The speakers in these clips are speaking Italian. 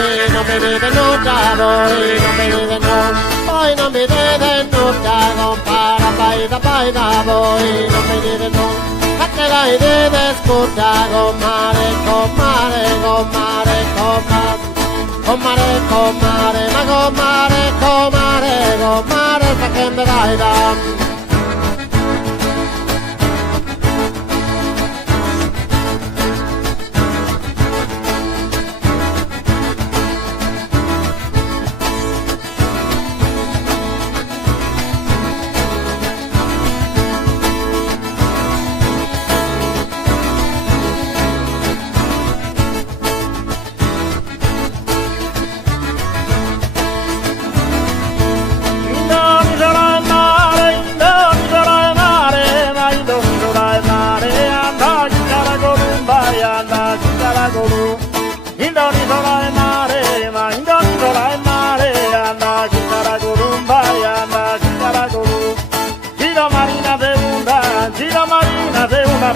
voi, non vedete nulla, voi non vedete nulla, voi non vedete nulla, compara, baita, voi non vedete nulla. Fatte la idea scorda, comare, comare, comare, comare, comare, comare, ma comare, comare, comare, fa che me dai da.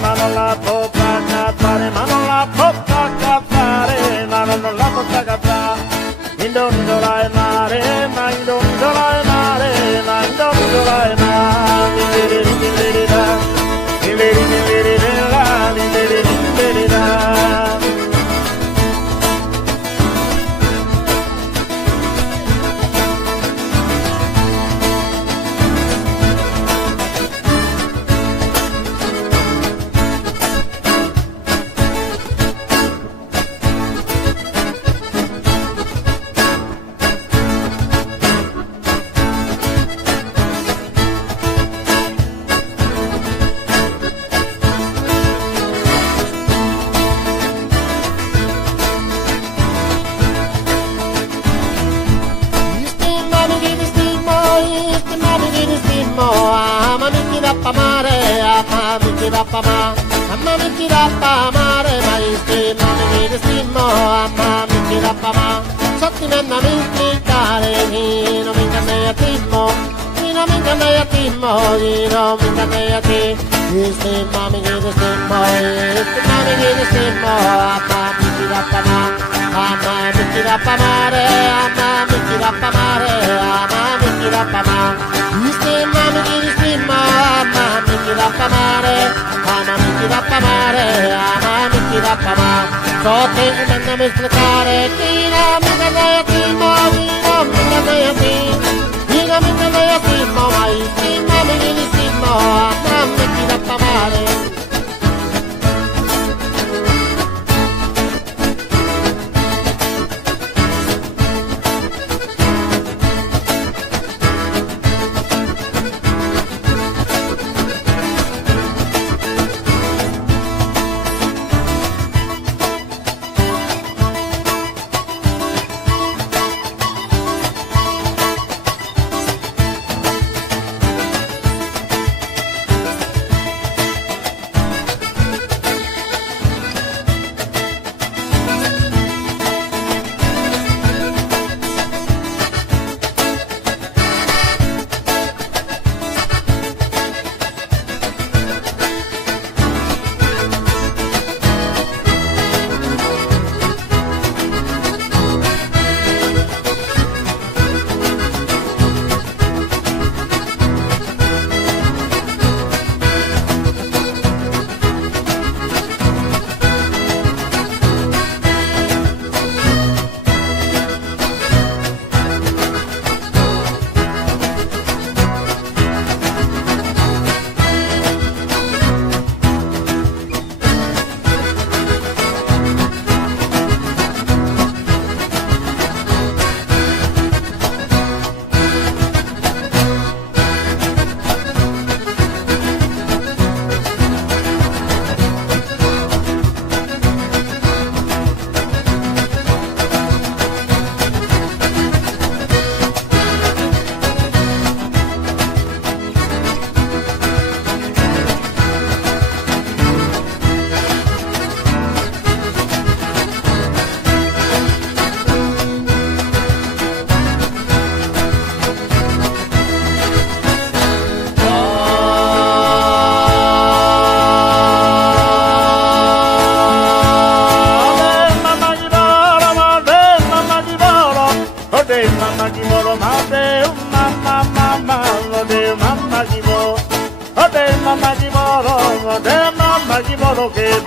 Ma non la potrà cazzare, ma non la potrà cazzare, ma non la potrà cazzare. Indonisola è mare, ma indonisola è mare, ma indonisola è mare. Amma mi tirappa mare, ma istima mi destimmo, amma mi tirappa ma. Sotti menna mi spiccare, chi non mi cambia timmo, chi non mi cambia timmo, chi non mi cambia ti. Istima mi destimmo, istima mi destimmo, amma mi tirappa ma. Amma mi tirappa mare, amma mi tirappa mare, amma mi tirappa ma. Istima mi destimmo, amma mi tirappa mare. Ama mi tirappa mare, ama mi tirappa ma. So te non mi spiegare, chi non mi cambia timmo, chi non mi cambia ti. Chi non mi cambia timmo, ma istima mi destimmo, ama mi tirappa mare.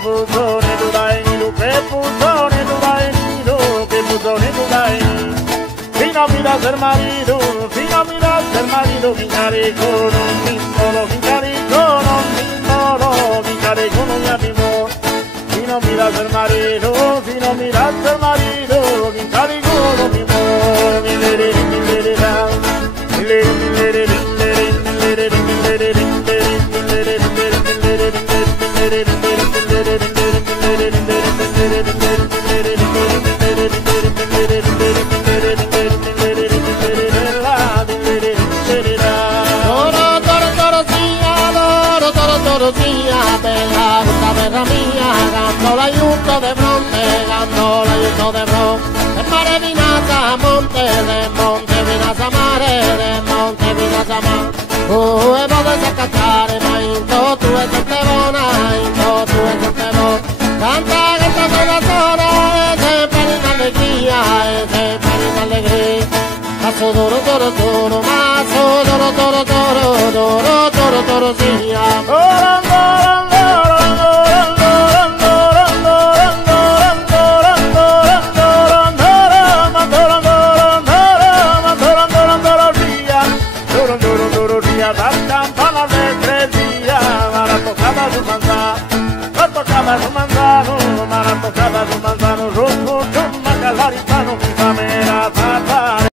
puso ni duda ni lo que puso ni duda ni lo que puso ni duda si no miras el marido, si no miras el marido, vincaré con un mismo, vincaré con un mismo, vincaré con un amigo. Si no miras el marido, si no miras el marido, vincaré con un mismo. Bella gusta berra mia, ganno l'aiuto de fronte, ganno l'aiuto de fronte. E mare vinasa monte, de monte vinasa mare, de monte vinasa mare. E vado a cantare, ma into tu e gente buona, into tu e gente buona. Canta, canta sola sola, e sempre in allegria, e sempre in allegria. Passo duro, duro, duro, maso duro, duro, duro, duro, duro, duro, sia. Su manzano, mara tocada su manzano, rojo, chumba, calaritano, mi camera, tata.